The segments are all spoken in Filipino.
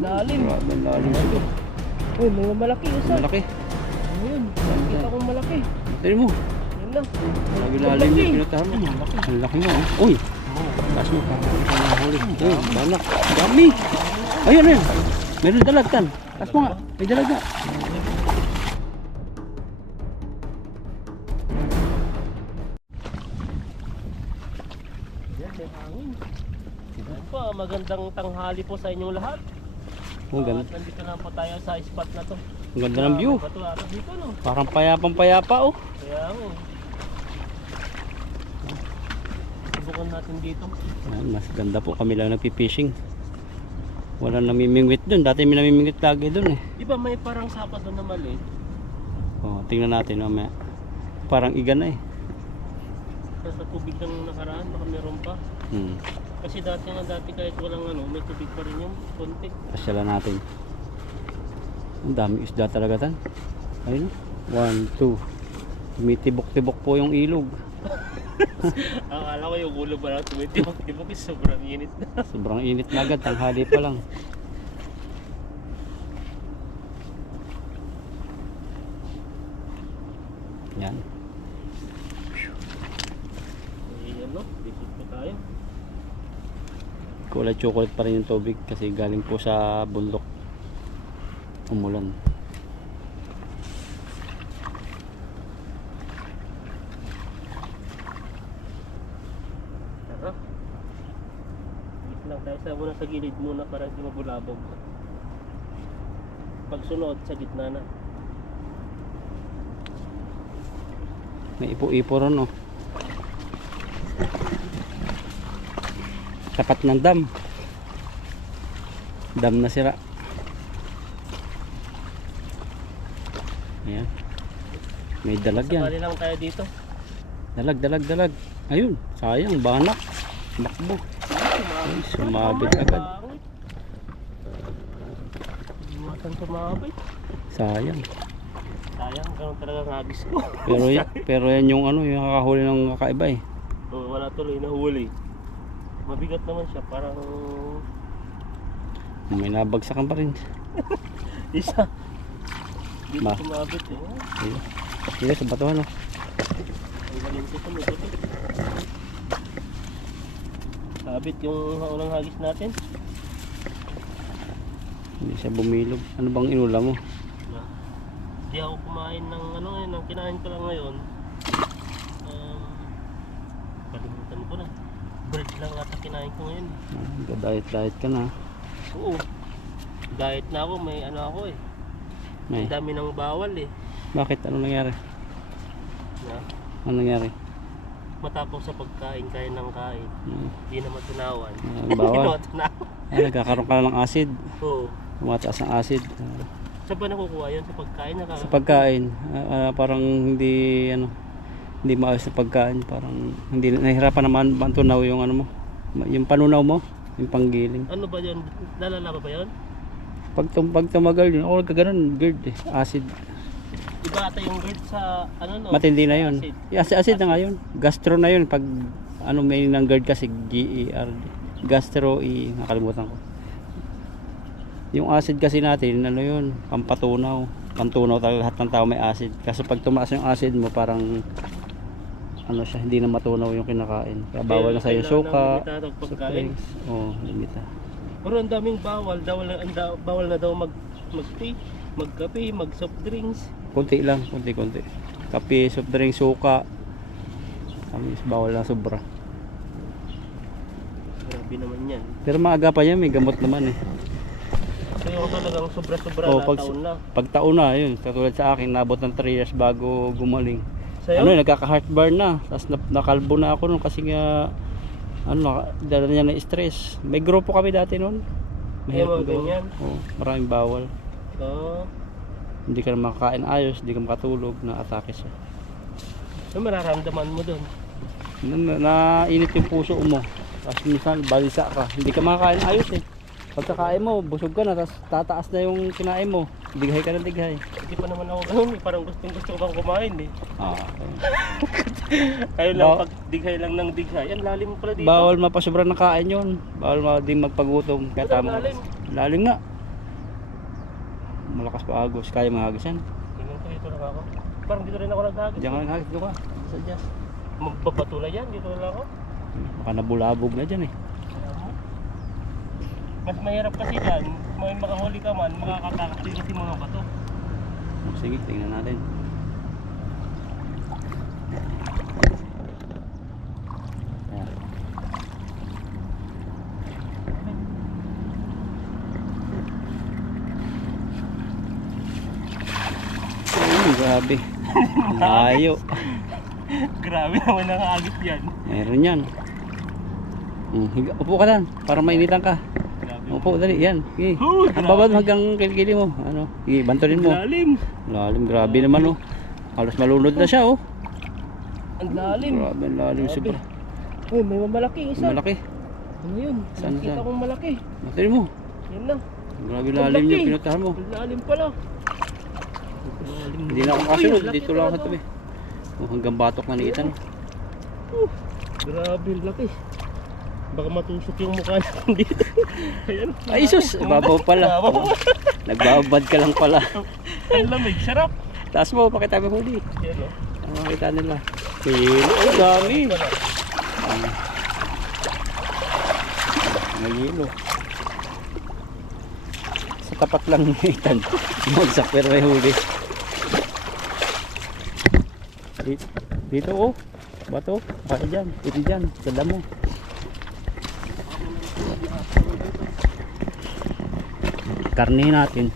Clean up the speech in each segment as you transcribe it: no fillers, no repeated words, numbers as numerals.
Lalim. Grabe, lalim ito. Uy, mga malaki isa. Malaki. Ayun, nakita kong malaki. Tignan mo. Yun na. Grabe lalim yung pinatahan mo. Ang laki nga. Uy. Taas mo pa. Uy, banak. Dami. Ayun, ayun. Meron dalag tan. Taas mo nga. May dalag nga. Yan, may hangin. Yan po, magandang tanghali po sa inyong lahat. Ang ganda. At nandito na po tayo sa spot na to. Ang ganda ng view. Bato araw dito, no? Parang payapang-payapa oh. Kaya ako. Subukan natin dito. Ayan, mas ganda po kami lang nagpipishing. Wala namimingwit dun. Dati may namimingwit lagi dun eh. Di ba may parang sapa doon na maliit? Oh, tingnan natin mamaya. Parang iga na eh. Sa tubig ng nakaraan, baka meron pa. Kasi dati kahit walang ano, may tubig pa rin yung konti. Pasyalan natin. Ang dami isda talaga tan. Ayun. 1, 2. Tumitibok-tibok po yung ilog. Akala ko yung ulo ba na tumitibok-tibok is sobrang init na. Sobrang init na agad. Tanghali pa lang. Yan. Ayan no, dito po tayo. Kulay chocolate pa rin yung tubig kasi galing po sa bundok. Umulan. Tara. Dito lang tayo sa gilid muna para hindi mabulabog. Pagsunod sa gitna na. May ipo-ipo ron oh. Tapat ng dam. Dam na sira. Ayan. May dalag yan. Sakali lang tayo dito. Dalag. Ayun, sayang, banak. Makbo. Ay, sumabit agad. Matan sumabit. Sayang. Sayang, ganun talaga ang agis ko. Pero yan yung ano, yung kakahuli ng kakaiba eh. Wala tuloy nahuli. Mabigat naman siya, parang May nabagsakan pa rin. isa. Dito Ba? sumabit eh. Ayun. Sige, sa batuhan oh. Ang galing ito, may galing. Sabit yung unang hagis natin. Hindi siya bumilog. Ano bang inulam mo? Hindi ako kumain ng ano ngayon, ang kinain ko lang ngayon. Kalimutan ko na. Bread lang ata kinain ko ngayon. Diet ka na. Oo. Diet na ako, may ano ako eh. May. Ang dami ng bawal eh. Bakit? Ano nangyari? Na, Ano nangyari? matapos sa pagkain, kain ng kain. Hindi na matunawan. Bawal. Matunawan. Ay, nagkakaroon ka na ng acid. Oo. Tumataas ang acid. Saan ba nakukuha yun? Sa pagkain? Sa pagkain, parang hindi maayos sa pagkain. Parang hindi nahihirapan naman mantunaw yung ano mo. Yung panunaw mo, yung panggiling. Ano ba yun? Lalala ba yun? Pag tumagal yun, ako nagkaganon, GERD eh, acid. Iba ata yung GERD sa ano no? Matindi na yun. Acid. Acid na nga yun. Gastro na yun. Pag ano may ng GERD kasi GERD. Gastro, nakalimutan ko. Yung acid kasi natin, ano yun, pampatunaw. Pantunaw talaga lahat ng tao may acid. Kasi pag tumaas yung acid mo, parang ano siya, hindi na matunaw yung kinakain. Kaya bawal na sa'yo suka, pagkain. Oo, limita. Pero ang daming bawal. Bawal na daw mag-tea, magkape, mag-soft drinks. Kunti lang, kunti. Kape, soft drink, suka. Kamis, bawal na sobra. Grabe naman yan. Pero maaga pa yan, may gamot naman eh. So yung talagang sobra-sobra Oh, na taon na. Pag taon na, yun. Katulad sa akin, nabot ng 3 years bago gumaling. Sa'yo? Ano, nagkaka-heartburn na. Tapos nakalbo na ako nun kasi nga, dala niya na stress. May grupo kami dati nun. Mga ganyan? Oo, maraming bawal. Oo. Hindi ka na makakain ayos, hindi ka makatulog, na-atake siya. Ano mararamdaman mo doon? Nainit yung puso mo. Tapos minsan, balisa ka. Hindi ka makakain ayos eh. Pagkakain mo, busog ka na, tapos tataas na yung kinain mo. Dighay ka na dighay. Hindi pa naman ako ganun eh. Parang gusto ko bang kumain eh. Okay. Ayun lang, pag dighay lang ng dighay. Yan, lalim pala dito. Bawal mapasobra ng kain yun. Bawal din magpagutom. Kaya tama. Lalim. Lalim nga. malakas pa agos. Kaya mahagis yan. Tingnan ko dito lang ako. Parang dito rin ako naghagis. Diyan ka naghagis. Dito ka. Sadya. Magbabato na yan, dito lang ako. Baka nabulabog na dyan eh. Mas mahirap kasi dyan, may makahuli ka man, makakatakot din kasi mga bato. Sige, tingnan natin. Ayan. Grabe. Layo. Grabe naman ang agis yan. Meron yan. Upo ka lang para mainitan ka. Grabe. Upo, dali. Yan. Sige. Oh, Ang babad hanggang kilikili mo. Ano? Sige, bantunin mo. Lalim. Lalim. Grabe naman oh. Halos malunod na siya oh. Ang lalim. Grabe, ang lalim Grabe. sobra. Uy, may malaki isa. Malaki. Ano yun? Saan, Nakita saan? kong malaki. Bantunin mo. Yan na. Grabe Ang lalim laki. yung pinutahan mo. Ang lalim pala. Lalim. Hindi na ako Uy, kasunod. laki Dito lang ako talaga. tabi. Oh, hanggang batok na niitan. Grabe, laki. Baka matusok yung mukha natin dito. Ayan. Ay sus, babaw pala. Babaw. Nagbabad ka lang pala. Ang lamig, sarap. Taas mo, pakita mo huli. Yan o. Ang makita nila. Kilo, oh dami. May hilo. Sa tapat lang niitan. Magsak pero may huli. Dito oh. Bato. Kaya dyan. Dito dyan. Sa damo. Karnihin natin.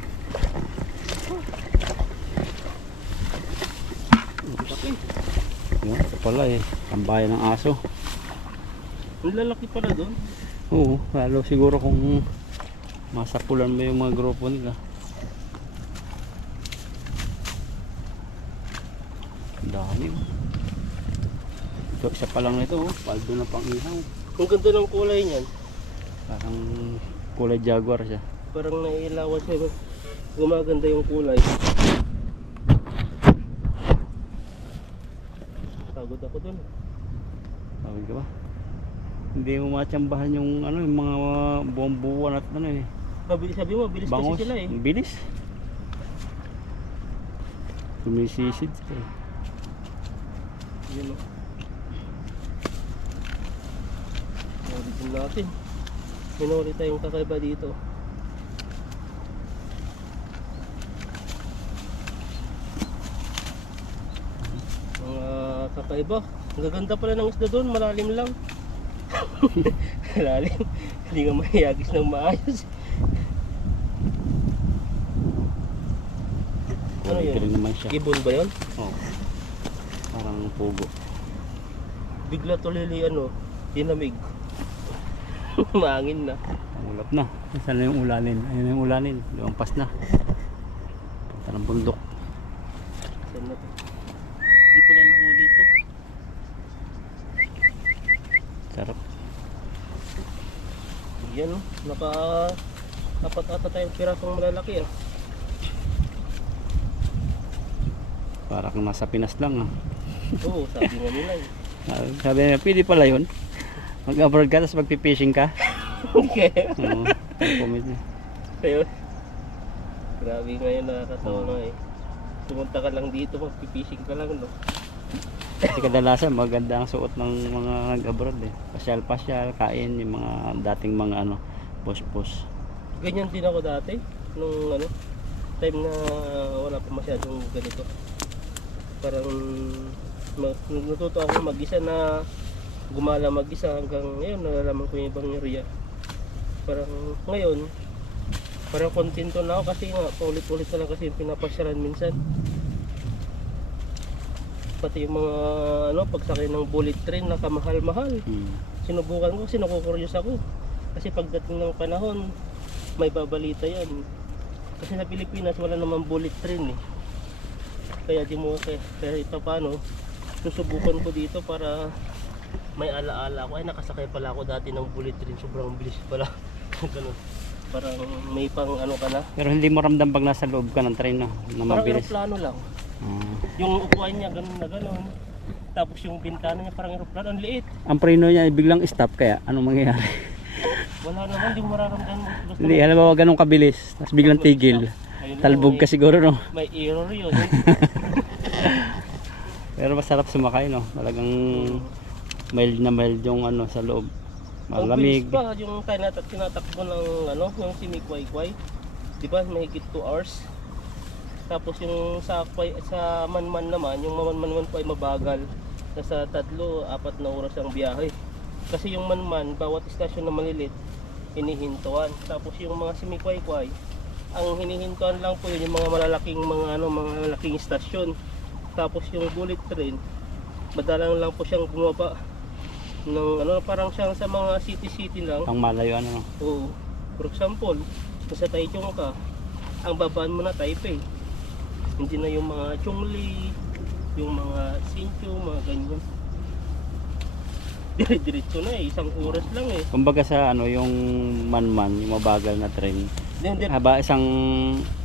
Yan, ito pala eh. Tambayan ng aso. Ang lalaki pala doon. Oo, lalo siguro kung masapulan mo yung mga grupo nila. Dami oh. Ito, isa pa lang nito oh. Paldo na pang ihaw. Ang ganda ng kulay niyan. Parang kulay jaguar siya. Parang nailawan siya. Gumaganda yung kulay. Pagod ako doon. Tawag ka ba? Hindi mo matsambahan yung ano, yung mga buwan-buwan at ano eh. Sabi mo, bilis Bangos. kasi sila eh. Ang bilis. Sumisisid sila eh. Yun o. Ulitin natin. Minuli tayong kakaiba dito. Mga kakaiba. Ang gaganda pala ng isda doon. Malalim lang. Malalim. Hindi nga mahiyagis ng maayos. Ano yun? Galing naman siya. Ibon ba yun? Oo. Parang pugo. Bigla tulili ano, dinamig. Maangin na. Ulap na. Saan na yung ulanin? Ayun na yung ulanin. Lumampas na. Punta ng bundok. Saan na to? Hindi pala nahuli to. Sarap. Yan o, apat ata tayong pirasong malalaki ah. Para kang nasa Pinas lang ah. Oo, sabi nga nila eh. Sabi niya, pwede pala yun. Mag-abroad ka, tapos magpipishing ka. Okay. Oo. Comment niya. Ayun. Grabe ngayon nakakatawa nga eh. Pumunta ka lang dito, magpipishing ka lang no. Kasi kadalasan maganda ang suot ng mga nag-abroad eh. Pasyal-pasyal, kain, yung mga dating mga ano, post-post. Ganyan din ako dati. Nung ano, time na wala pa masyadong ganito. Parang natuto ako mag-isa na gumala mag-isa hanggang ngayon nalalaman ko yung ibang area. Parang ngayon parang kontento na ako kasi nga paulit-ulit na lang kasi yung pinapasyaran minsan. Pati yung mga ano, pagsakay ng bullet train na kamahal-mahal. Sinubukan ko kasi nakukuryos ako. Kasi pagdating ng panahon may babalita yan. Kasi sa Pilipinas wala namang bullet train eh. Kaya di mo kaya ito paano susubukan ko dito para may alaala ako. Ay nakasakay pala ako dati ng bullet train, sobrang bilis pala. Ganun. Parang may pang ano ka na. Pero hindi mo ramdam pag nasa loob ka ng train na Parang mabilis. aeroplano lang. Yung upuan niya ganun na ganun. Tapos yung bintana niya parang aeroplano, ang liit. Ang preno niya ay biglang stop kaya anong mangyayari? Wala naman, hindi mo mararamdaman. Basta Hindi, alam mo ganun kabilis, tapos biglang tigil. Ayun lang, Talbog ka siguro, no? May error yun. Pero masarap sumakay, no? Talagang mild na mild yung ano sa loob. Malamig. Mabilis pa yung tinatakbo ng ano, yung si Mikway-Kway. Di ba, mahigit 2 hours. Tapos yung sa Manman naman, yung Manman po ay mabagal. Nasa 3-4 na oras ang biyahe. Kasi yung Manman, bawat istasyon na malilit, hinihintuan. Tapos yung mga si Mikway-Kway, ang hinihintuan lang po yun yung mga malalaking malalaking istasyon. Tapos yung bullet train, madalang lang po siyang bumaba ng ano, parang siyang sa mga city lang. Ang malayo ano, no? Oo. For example, sa Taichung ka, ang babaan mo na Taipei. Hindi na yung mga Chongli, yung mga Hsinchu, mga ganyan. Diretso na eh, 1 oras lang eh. Kumbaga sa ano, yung Manman, yung mabagal na train. Then, Haba isang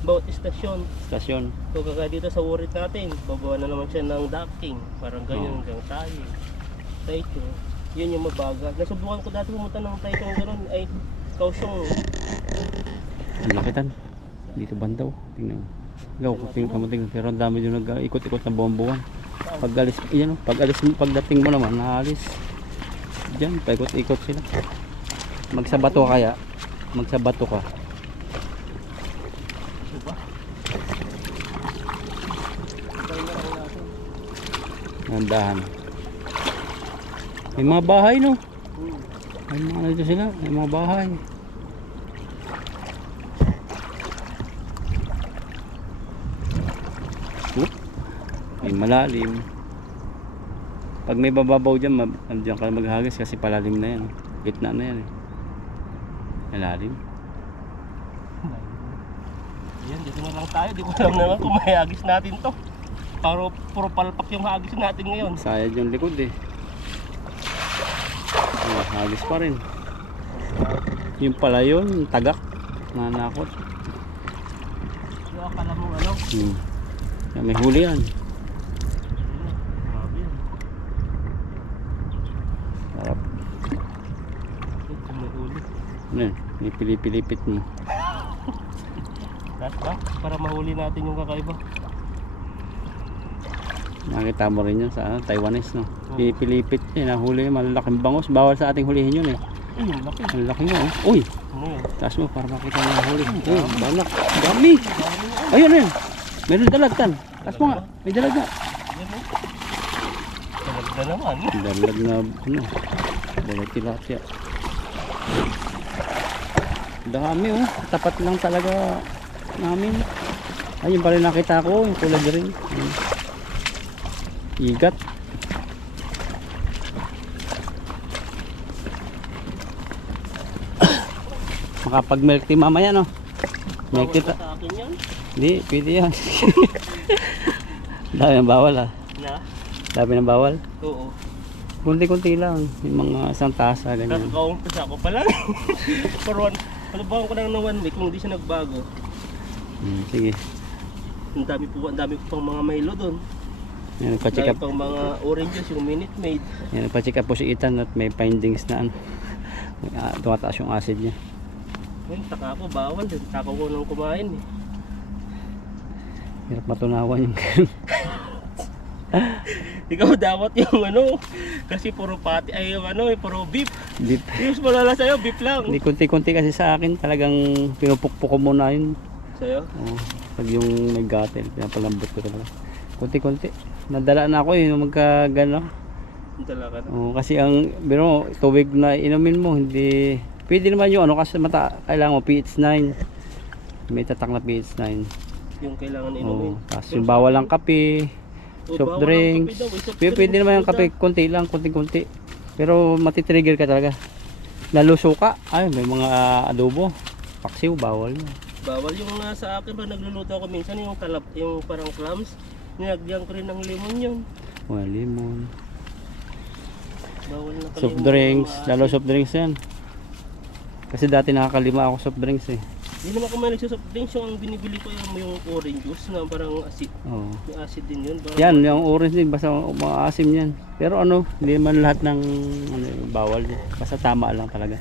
bawat istasyon. stasyon. So kagaya dito sa Worit natin, babawa na naman siya ng docking. Parang ganyan hanggang tayo. Taichung, yun yung mabagal. Nasubukan ko dati pumunta ng Taichung gano'n, ay Kaohsiung. Ang lakitan. Dito bandaw. Tingnan mo. Ikaw, tingnan. Pero ang dami yung nag-ikot-ikot na buwan-buwan. Pagdating mo naman, naalis. Diyan, paikot-ikot sila. Magsabato kaya. Magsabato ka. Diba? Nandahan. May mga bahay, no? Hmm. May mga dito sila. May mga bahay. May malalim. Pag may bababaw dyan, diyan ka maghagis kasi palalim na yan. Gitna na yan eh. Malalim. Ayan, dito na lang tayo. Di ko alam naman kung may hagis natin to. Puro palpak yung hagis natin ngayon. Sayad yung likod eh. Oh, hagis pa rin. Yung pala yun, yung tagak. Nanakot. Yung akala mo ano? Yan, may huli yan. Grabe yan. Sarap. Ito may huli. Ano yan? May pilipilipit mo. Last ba? Para mahuli natin yung kakaiba. Nakita mo rin yun sa ano, Taiwanese, no? Pilipilipit yun, nahuli yun, malalaking bangus. Bawal sa ating hulihin yun eh. Ayun, laki. Ang laki mo, oh. Uy! Ano yun? Taas mo para makita mo nahuli. Oh, balak. Dami! Ayun, ayun. Meron dalagtan. Taas mo nga. May dalag nga. Yan eh. Talag na naman. Dalag na, ano, dalag tilapia. Dami, oh. Tapat lang talaga namin. Ayun pa rin nakita ko, yung kulay rin. Igat. Makapag milk tea mamaya, no? Milk tea Bawal ba sa akin yan? Hindi, pwede yan. Dami ng bawal ah. Na? Dami ng bawal. Oo. Kunti-kunti lang. Yung mga isang tasa, ganyan. Kakaumpisa ko pa lang. For one, palabahan ko lang ng 1 week kung hindi siya nagbago. Sige. Ang dami po pang mga Milo doon. Yan, nagpa-check Dami up. pang mga oranges, yung Minute Maid. Yan, nagpa-check up po si Ethan at may findings na ano. Tumataas yung acid niya. Ayun, taka ko, bawal din. Taka ko nung kumain eh. Hirap matunawan yung Ikaw dapat yung ano, kasi puro pati, ay yung ano, puro beef. beef. Yung malala sa'yo, beef lang. Hindi, kunti-kunti kasi sa akin talagang pinupukpok ko muna yun. Sa'yo? Oh, pag yung may gatel, pinapalambot ko talaga. Kunti-kunti. Nadala na ako eh, nung magkagano. Yung talaga na. Oh, kasi ang, biro, tubig na inumin mo, hindi, pwede naman yung ano, kasi kailangan mo pH 9. May tatak na pH 9. Yung kailangan Oh, inumin. tapos yung bawal ang kape, soft drinks. Pwede naman yung kape, konti lang, konti-konti. Pero matitrigger ka talaga. Lalo suka, ay may mga adobo. Paksiw, bawal yun. Bawal yung nasa akin ba nagluluto ako minsan yung yung parang clams. Nilagyan ko rin ng lemon yun. Well, lemon. Bawal na pala Soft yung drinks, maasim. lalo soft drinks yan. Kasi dati nakakalima ako soft drinks eh. Hindi naman ako may nagsosoft drinks, yung binibili ko yung orange juice na parang acid. Oo. Yung acid din yun. Parang Yan, yung orange din, basta maasim yan. Pero ano, hindi man lahat ng ano, bawal din. Basta tama lang talaga.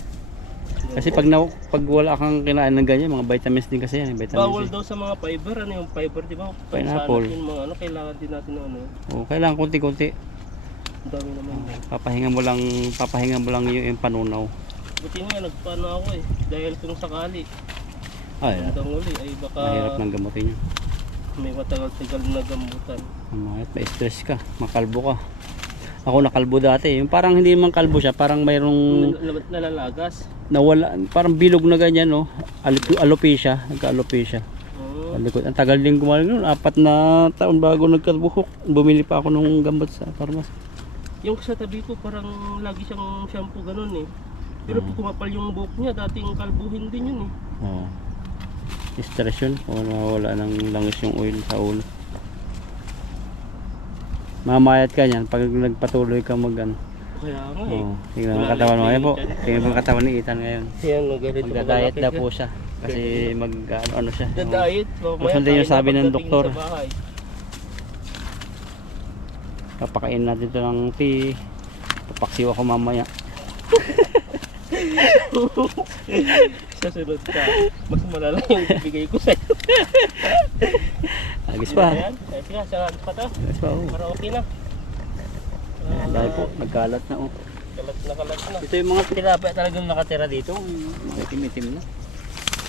Kasi pag wala kang kinain ng ganyan, mga vitamins din kasi yan, vitamins. Bawal daw sa mga fiber, ano yung fiber, di ba? Pineapple. Yung mga ano, kailangan din natin ng ano. Oh, kailangan konti-konti. Ang dami naman. Papahinga mo lang yung panunaw. Buti nga, nagpaano ako eh. Dahil kung sakali, Ay, hanggang uli, ay baka mahirap nang gamutin yun. may matagal-tagal na gamutan. Ma-stress ka, makalbo ka. Ako nakalbo dati, yung parang hindi man kalbo siya, parang mayroong Nalalagas. nawala, parang bilog na ganyan, no? Alopecia, nagka-alopecia. Oh. Sa likod. Ang tagal din gumaling nun, 4 na taon bago nagkabuhok. Bumili pa ako ng gamot sa farmas. Yung sa tabi ko, parang lagi siyang shampoo ganun eh. Pero pag kumapal yung buhok niya, dating kalbuhin din yun eh. Oo. Stress yun, o nawala ng langis yung oil sa ulo. Mamayat ka niyan pag nagpatuloy ka mag ano. Kaya nga eh. Oo. Tingnan mo ang katawan mo. Ayan po. Tingnan mo ang katawan ni Ethan ngayon. Yan, ganito Magda-diet malalaki na siya. po siya. Kasi ano siya. Magda-diet. Masundin yung sabi ng doktor. Sa bahay. Papakain natin ito ng tea. Papaksiw ako mamaya. Sa sunod ka, mas malala yung ibigay ko sa'yo. Agis pa. Ayan, sige, sarap pa to. Agis pa. Oh. Para okay na. Dahil po, nagkalat na. Oh. Kalat na. Ito yung mga tilapia talagang nakatira dito. Mga itim-itim na.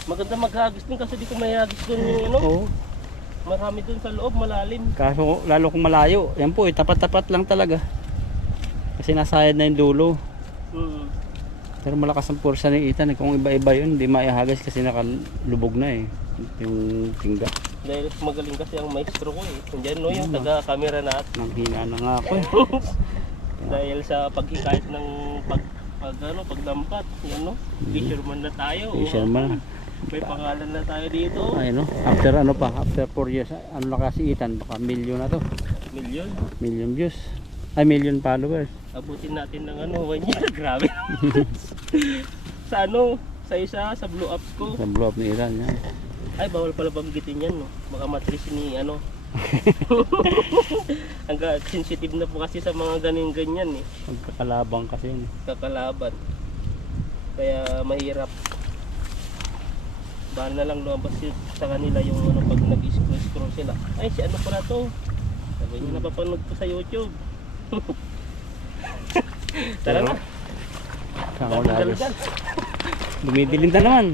Maganda maghagis din kasi di ko may hagis dun yung ano. Oo. Marami dun sa loob, malalim. Kaso lalo kung malayo. Yan po, tapat-tapat lang talaga. Kasi nasayad na yung dulo. Pero malakas ang pursa ni Ethan. Kung iba-iba yun, hindi maihagis kasi nakalubog na eh. Yung tingga. Dahil magaling kasi ang maestro ko eh. Nandiyan no, yung taga-camera natin. Nang hina na nga ako eh. Dahil sa paghikayat ng paglampat. Yan no, fisherman na tayo. Fisherman. May pangalan na tayo dito. Ay no, after ano pa, after 4 years, ano na kasi Ethan, baka million na to. Million. Million views. Ay, million followers. Abutin natin ng ano, 1 year. Grabe. Sa ano, sa isa, sa blow up ko. Sa blow up ni Ethan yan. Ay, bawal pala banggitin yan, no? Baka matris ni ano. Hanggang sensitive na po kasi sa mga ganyan eh. Pagkakalabang kasi yun. Kakalaban. Kaya mahirap. Baka na lang lumabas sa kanila yung ano pag nag-scroll sila. Ay, si ano pala to? Sabi niya, napapanood ko sa YouTube. Tara na. Saan ako nagagis? Dumidilim na naman.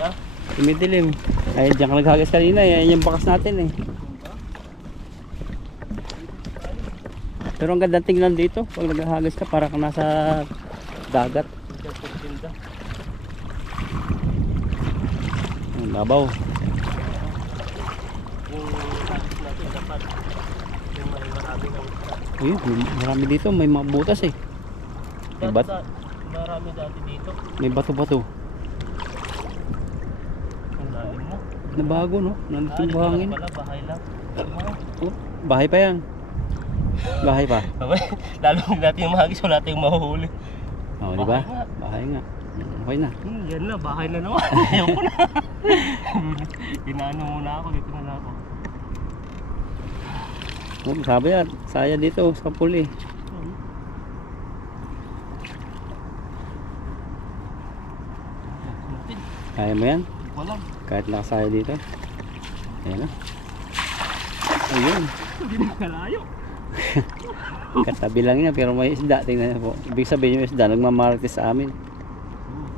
Na? Dumidilim. Ay, diyan ka naghagis kanina. Yan yung bakas natin eh. Pero ang ganda tingnan dito. Pag naghagis ka, para kang nasa dagat. Ang labaw. Yung hagis natin dapat yung marami ng Ayun, marami dito. May mga butas eh. May marami dati dito. May bato-bato. Ang lalim mo. Nabago no? Nandito yung buhangin. Pala, bahay lang. Oh, bahay pa yan. Bahay pa. Lalo natin yung mahagis, wala tayong mahuhuli. Oh, di ba? Bahay nga. Okay na. Yan na, bahay na naman. Ayaw ko na. Inaano muna ako, dito na lang ako. Oh, sabi yan. Saya dito sa puli. Kaya mo yan? Wala. Kahit nakasaya dito. Ayan na. Ayun. Hindi na kalayo. Katabi lang niya pero may isda. Tingnan niyo po. Ibig sabihin yung isda nagmamarites sa amin.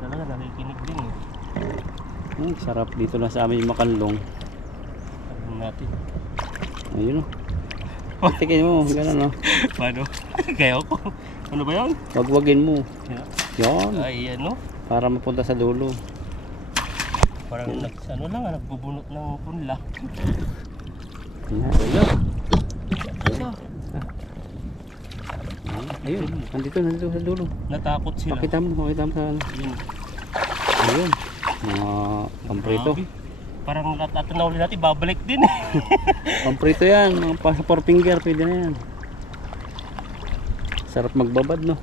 Talaga nakikinig din eh. Sarap dito lang sa amin yung makanlong. Tignan natin. Ayun o. Tikin mo. Ganun o. Paano? Kaya ako. Ano ba yan? Wagwagin mo. Yan. Ay ano? Para mapunta sa dulo. Parang ano lang, nagbubunot ng punla. Ayun. Ayun. Nandito sa dulo. Natakot sila. Pakita mo sa Yun. ayun. Mga pamprito. Grabe. Parang natanaw natin, babalik din eh. Pamprito yan. Mga pa 4 finger. Pwede na yan. Sarap magbabad no.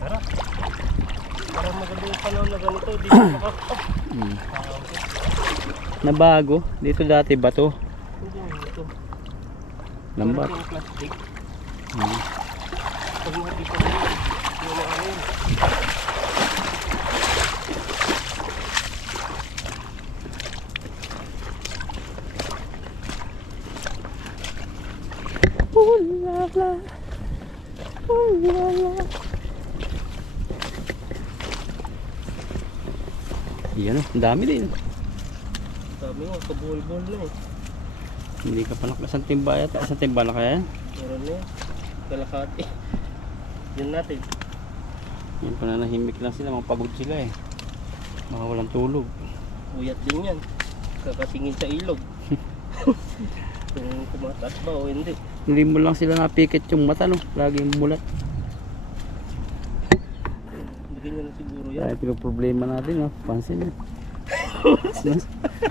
Tara. Parang maganda yung panahon na ganito. Di ko maka... Nabago. Dito dati bato. Ito. Lambat. Yung plastic. Hmm. Pag nakita mo yun, yung mga yun. wala. Ay, wala. Yan o, ang dami din. Sabi nga, kabuhol-buhol na eh. Hindi ka pa nakasang timba yata. Isang timba na kaya yan? Meron na yan. Kalahati. Yan natin. Yan pa na nahimik lang sila. Mga pagod sila eh. Mga walang tulog. Uyat din yan. Kakasingin sa ilog. Kung tumataas ba o hindi. Hindi mo lang sila napikit yung mata no. Laging mulat. Ganyan na siguro yan. Kahit yung problema natin no. Pansin nyo.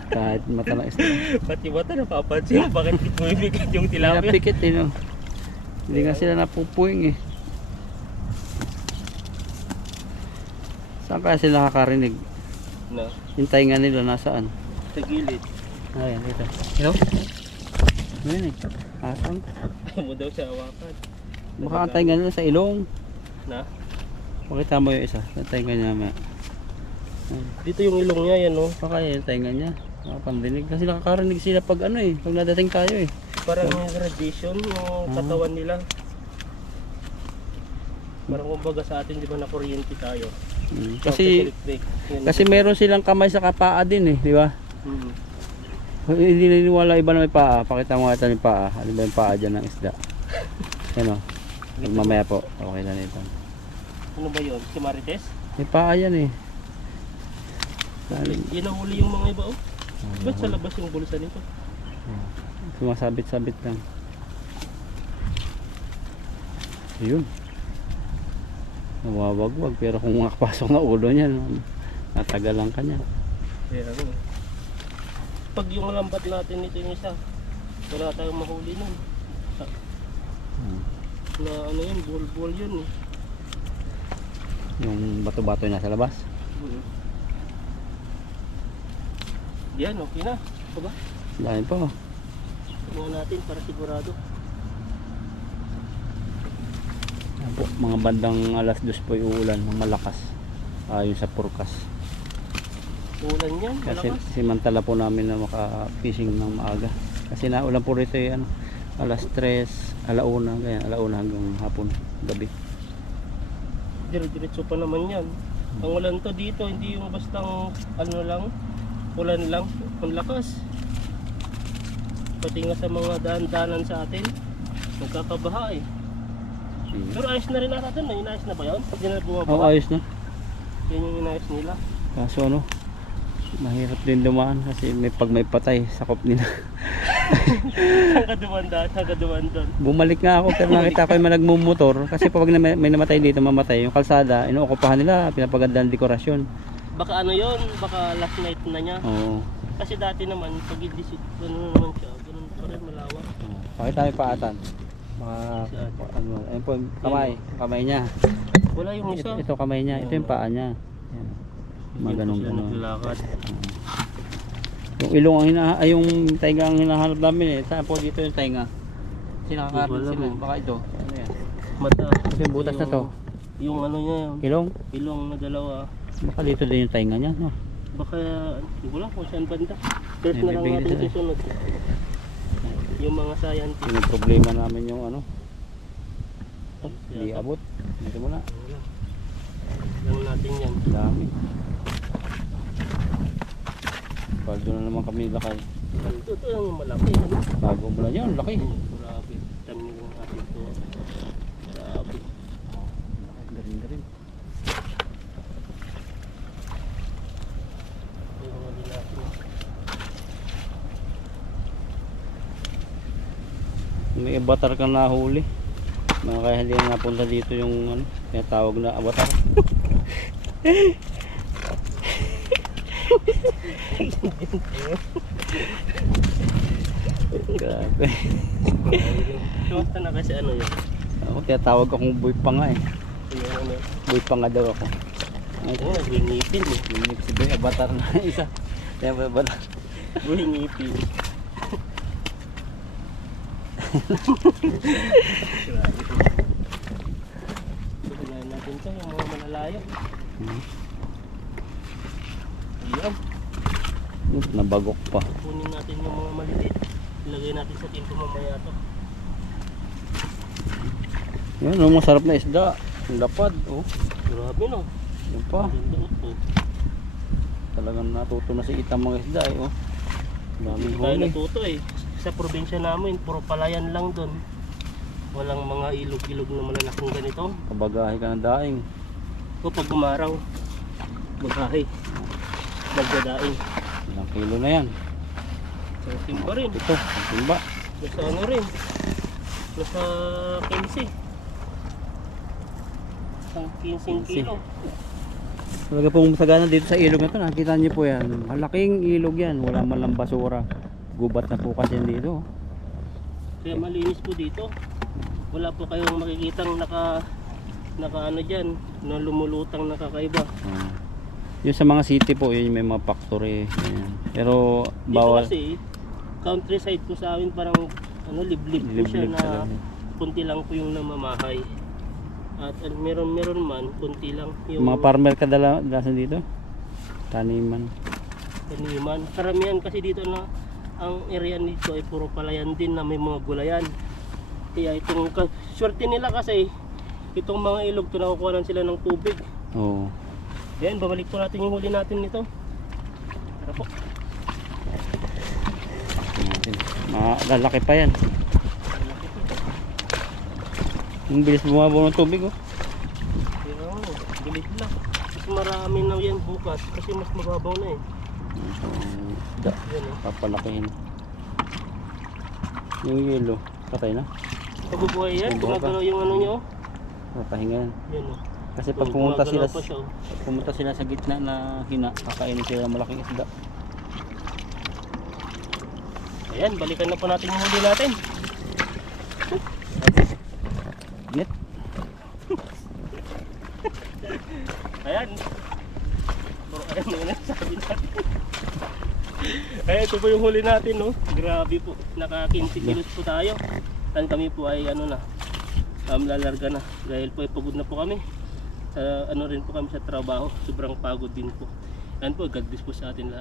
Kahit mata na isda. Pati bata napapansin mo bakit bumibigit yung tilapia. Napikit eh no. Hindi nga sila napupuing eh. Saan kaya sila nakakarinig? Na, Hintay nga nila nasaan? sa gilid. Ayan dito. Hello? Ayan eh. Asang? Ayaw mo daw siya hawakan. Baka antay nga nila sa ilong. Na? Pakita mo yung isa. Antay nga niya mamaya. Dito yung ilong niya yan no. Baka yung antay nga niya. Makapandinig. Kasi nakakarinig sila pag ano eh. Pag nadating tayo eh. Parang yung radiation yung katawan nila. Parang kumbaga sa atin di ba na kuryente tayo. Kasi Electric. Yan. kasi meron silang kamay sa kapaa din eh, di ba? Hmm. Hindi naniniwala iba na may paa. Pakita mo ito yung paa. Ano ba yung paa dyan ng isda? Yan o. Mamaya po. Okay na nito. Ano ba yun? Si Marites? May paa yan eh. Yan ang huli yung mga iba oh. Ba't sa labas yung bulsa nito? Sumasabit-sabit lang. Yun. Nawawagwag. Pero kung makapasok na ulo niya, natagal lang kanya. Kaya ano. Pag yung lambat natin nito yung isa, wala tayong mahuli nun. Na ano yun, buhol-buhol yun eh. Yung bato-bato niya sa labas. Yan, okay na. Ito ba? Dahil po. Tingnan natin para sigurado. Yan po, mga bandang alas 2 po yung ulan, ng malakas. Ayon sa forecast. Ulan yan, Kasi malakas. simantala po namin na maka-fishing ng maaga. Kasi naulan po rito yung alas 3, alauna, ganyan, alauna hanggang hapon, gabi. Dire-diretso pa naman yan. Ang ulan to dito, hindi yung bastang ano lang, ulan lang, ang lakas. Pati nga sa mga daan-danan sa atin, nagkakabaha eh. Pero ayos na rin natin na, inayos na ba yun? Hindi na bumabaha. Oo, ayos na. Yan yung inayos nila. Kaso ano, mahirap din dumaan kasi pag may patay, sakop nila. Saan ka duman doon? Bumalik nga ako pero nakita ko yung nagmumotor kasi pag may namatay dito, mamatay yung kalsada, inuokupahan nila, pinapagandang dekorasyon. Baka ano yun, baka last night na niya. Oo. Kasi dati naman, pag i-disit, gano'n naman siya, gano'n pa rin malawak. Pakita yung paatan. Ano, ayun po, yung kamay niya. Wala yung isa. Ito kamay niya, ito yung paa niya. Yan. Mga ganun Sila naglalakad. Yung ilong ang yung tainga ang hinahanap namin eh. Saan po dito yung tainga? Sinakakarap Wala sila. mo. Baka ito. Ano yan? Mata. Ito yung butas na to. Yung ano niya, Ilong? ilong na dalawa. Baka dito din yung tainga niya. No? Baka, wala kung saan banda. Search Yan, na lang bibigyan natin nila. susunod. Yung mga scientist. Yung problema namin yung ano. Hindi Yata. abot. Dito muna. Wala. Lang natin yan. Dami. Baldo na naman kami lakay. Ito yung malaki. Ano? Bago mo lang yun, laki. Grabe. Dami yung ating to. Grabe. Galing. Yung mga dinapin. May avatar kang nahuli. Mga kaya hindi na napunta dito yung ano, kaya tawag na avatar. Grabe. Kumusta na kasi ano yun? Ako kaya tawag akong boy pa nga eh. Yung ano? Boy pa nga daw ako. Ay, Oo, nagingipin eh. yung si boy avatar na isa. Kaya boy avatar. Uy, ngipin. Grabe. Tignan natin to, yung mga malalayo. Ayan. Nabagok pa. Kunin natin yung mga maliliit. Ilagay natin sa tinto mamaya to. Yan, masarap na isda. Ang lapad, oh. Grabe no. Yan pa. Ganda po. Talagang natuto na si Itang mga isda, eh, oh. Daming Tayo huli. natuto eh. Sa probinsya namin, puro palayan lang doon. Walang mga ilog-ilog na malalaking ganito. Kabagahe ka ng daing. O pag umaraw, magahe. Magdadaing. Ilang kilo na yan. Sa timba rin. Ito, ang timba. Nasa ano rin. Nasa 15. Isang 15 kilo. Talaga pong sagana dito sa ilog na to, nakita niyo po yan. Malaking ilog yan, wala man lang basura. Gubat na po kasi dito. Kaya malinis po dito. Wala po kayong makikitang naka ano dyan, na lumulutang nakakaiba. Yung sa mga city po, yun may mga factory. Ayan. Pero Dito bawal. kasi, countryside po sa amin parang ano, liblib po siya Liblib na talaga. kunti lang po yung namamahay. At meron man, kunti lang yung Mga farmer kadalasan dito. Taniman. taniman. Karamihan kasi dito na ang area nito ay puro palayan din na may mga gulayan. Kaya itong swerte nila kasi itong mga ilog to nakukuha sila ng tubig. Oo. Yan, babalik po natin yung huli natin nito. Tara po. Lalaki pa yan. Ang bilis bumabaw ng tubig, oh. Pero bilis lang. Mas marami na yan bukas kasi mas mababaw na eh. Yan eh. Papalakihin. Yung yelo, patay na. Pabubuhay yan, Bubuhay pa. gumagalaw yung ano nyo. Papahinga yan. Yan oh. Kasi pag pumunta sila, Gumagalaw pa siya, oh. pag pumunta sila sa gitna na hina, kakainin sila ng malaking isda. Ayan, balikan na po natin yung huli natin. Net. Ayan. Bro, ayan muna sabi natin. Ayan, ito po yung huli natin, no? Grabe po. Naka 15 kilos po tayo. At kami po ay ano na, lalarga na. Dahil po ay pagod na po kami. Ano rin po kami sa trabaho. Sobrang pagod din po. Ayan po, God bless po sa atin lahat.